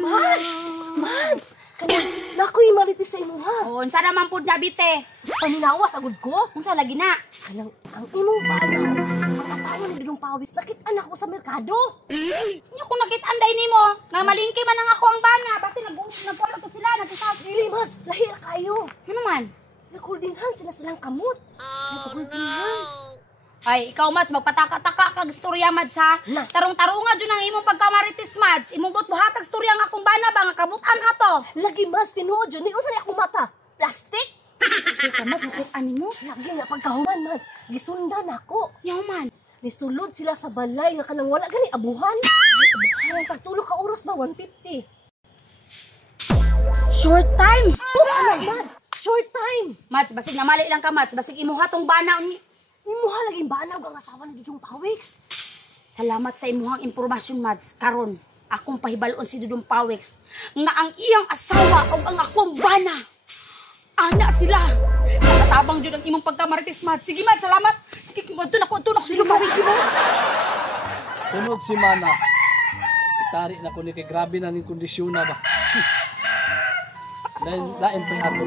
Mads! Mads! Nakoy marites sa imo ha. Oo, unsa naman pud na bite? Paminawas agud ko. Unsa lagi na? Kanang ang imong banaw. Ang asawa ni Dudong Pawis. Nakit anak ko sa merkado. Nya kung nakit-anday nimo, nga malingki man ang ako ang bana, basi nagpulo to sila, nagsasabi. Dili Mads, lahir kayo. Ano man? Nagholdinghan sila silang kamot. Nagholdinghan. Ay, ikaw Mads, magpataka-taka kag istorya Mads ha. Tarong-tarunga jud ang imong pagkamarites Mads. Imong buhat-buhatag istorya nga akong bana ba nga kabutan ato. Lagi Mads tinuod jud ni usa ni akong mata. Plastic. Sika Mads, nakit-ani mo? Lagi nga pagkahuman Mads, gisundan ako. Yaw man. Nisulod sila sa balay nga kanang wala gani abuhan. Abuhan pagtulog ka oras ba 150. Short time. Ano Mads? Short time. Mads, basig namali lang ka Mads, basig imuha tong bana ni. Imuha laging banaw ang asawa ni Dudong Pawix. Salamat sa imuhang impormasyon Mads. Karon, akong pahibalon si Dudong Pawix nga ang iyang asawa o ang akong bana. Ana sila. Nakatabang jud ang imong pagkamarites Mads. Sige Mads, salamat. Sige, tunok si Dudong Pawix Mads. Sunod si Mana. Itari na ko ni kay grabe na ning kondisyon na ba. Lain pa ato.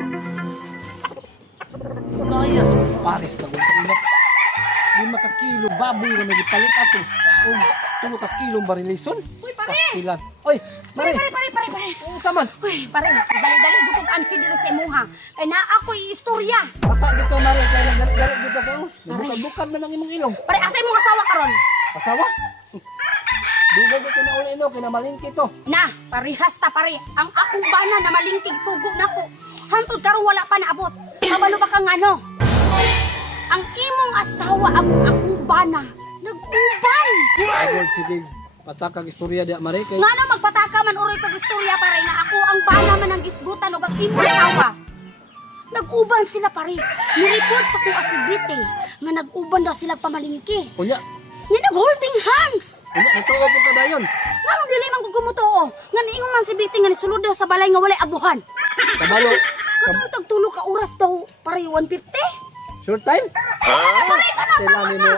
Kaya sa Paris na kung inap. 5 kilo baboy na nagipalit ato. Tulo ka kilong barilison. Uy, pare! Pastilan. Oy, Pare. saman. Uy, pare, dali-dali jud ang anhi diri sa imuha. Kay naa ako'y istorya. Baka dito Mari kay naggali-gali jud ka. Bukad-bukad man ang imong ilong. Pare, asa imong asawa karon? Asawa? Dugay ka na ulo kinamalingki to. Na, parihas ta pare. Ang akong bana na malingkig sugo nako. Hantod karon wala pa naabot. Kabalo ba kang ano? Ang imong asawa ang akong bana nag-uban. Agol sige. Patakag istorya di Mari kay. Ngano magpataka man uroy pag istorya pare nga ako ang bana man ang gisgutan og ang imong asawa. Nag-uban sila pare. Ni-report sa kuha si Bite nga nag-uban daw sila pamalingki. Unya. Nga nag-holding hands. Unya nituo po ka dayon. Ngano dili man ko gumutuo. Nga niingon man si Bite nga nisulod daw sa balay nga walay abuhan. Kabalo. Kamu tagtulo ka oras daw pare 150? Short time?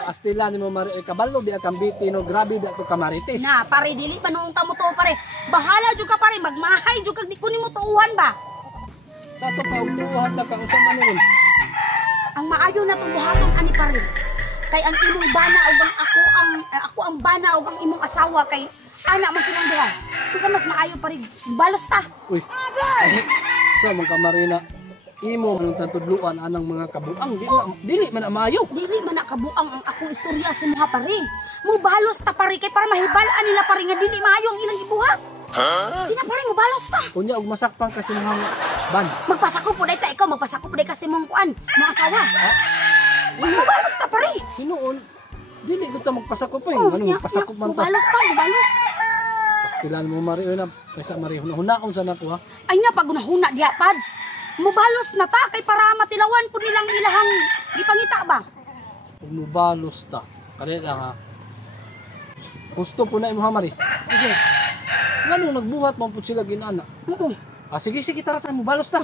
Astila ni mo Mari kabalo biya kang biti no grabe biya to kamarites. Na pare dili pa noong kamo tuo pare. Bahala jud ka pare magmahay jud kag di ko nimo tuuhan ba. Sa to pa utuhan ta ka usa man ron. Ang maayo na tong buhaton ani pare. Kay ang imong bana ug ang ako ang bana ug ang imong asawa kay ana man silang duha. Kusa mas maayo pare balos ta. Uy. So man ka Marina imo man tantudluan anang mga kabuang dili man maayo. Dili man nakabuang ang akong istorya sa mga pare. Mo balos ta pare kay para mahibal-an nila pare nga dili maayo ang ilang gibuhat. Sina pare mo balos ta. Kunya og masakpang kasi mga ban. Magpasako po day ta ikaw magpasako po day kasi mong kuan, mga asawa. Mo balos ta pare. Sinuon dili ko ta magpasakop pa ano magpasakop man ta. Balos ta, balos. Pastilan mo Mari na kaysa Mari hunaon sa nako ha. Ay nga pag hunahuna diha pads. Mubalos na ta kay para matilawan po nilang ilahang gipangita ba? Kung mubalos ta. Kani lang ha. Gusto po na imo ha Mari. Sige. Ngano nagbuhat man pud sila ginana. Oo. Ah sige tara mubalos ta.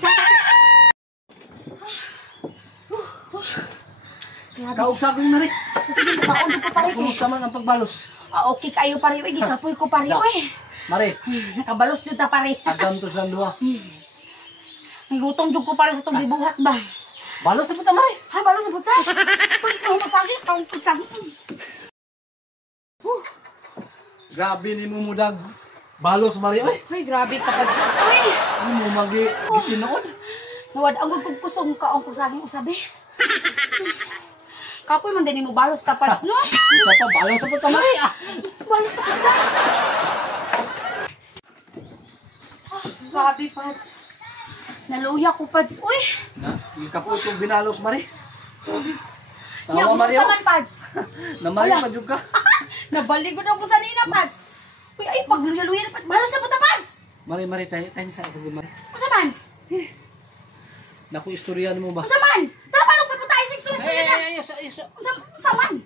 Kaog sa akin Mari. Sige paon ko pare. Kumusta man ang pagbalos? Okay kayo pare, oy gikapoy ko pare oy. Mari, nakabalos jud ta pare. agam to sa duha. May gutom jud ko pare sa tong gibuhat ba. Balos sa puta Mari. Ha balos sa buta. Uy, ko masagi kaon ko tag. Grabe ni mo mudag. Balos Mari oy. Ay grabe ka pag oy. Imo magi gitinood. Nawad ang kusong kaon ko saging usabi. Kapoy man din mo balos tapads no. Isa pa balos sa puta Mari. Balos sa buta. Grabe pads. Naluya ko pads. Uy. Na, ikapoy kong binalos Mari. Nya Tawa ko Mari. sa man pads. Na Mari majug ka. Nabalik ko na ko sa nina pads. Uy ay pagluya-luya na pads. Balos na puta pads. Mari tayo sa ito Mari. Unsa man? Naku istorya mo ba? Unsa man? Tara balos na puta ay sa istorya. Ayos. Unsa man?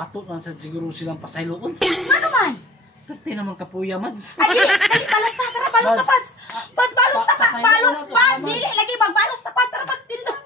Ato lang sa siguro silang pasayloon. Ano man? Pwerte naman kapuya Mads. Ay dili balos na tara balos na pads. Pads balos na pads. Balot pa dili lagi magbalos na pads tara pagtindog.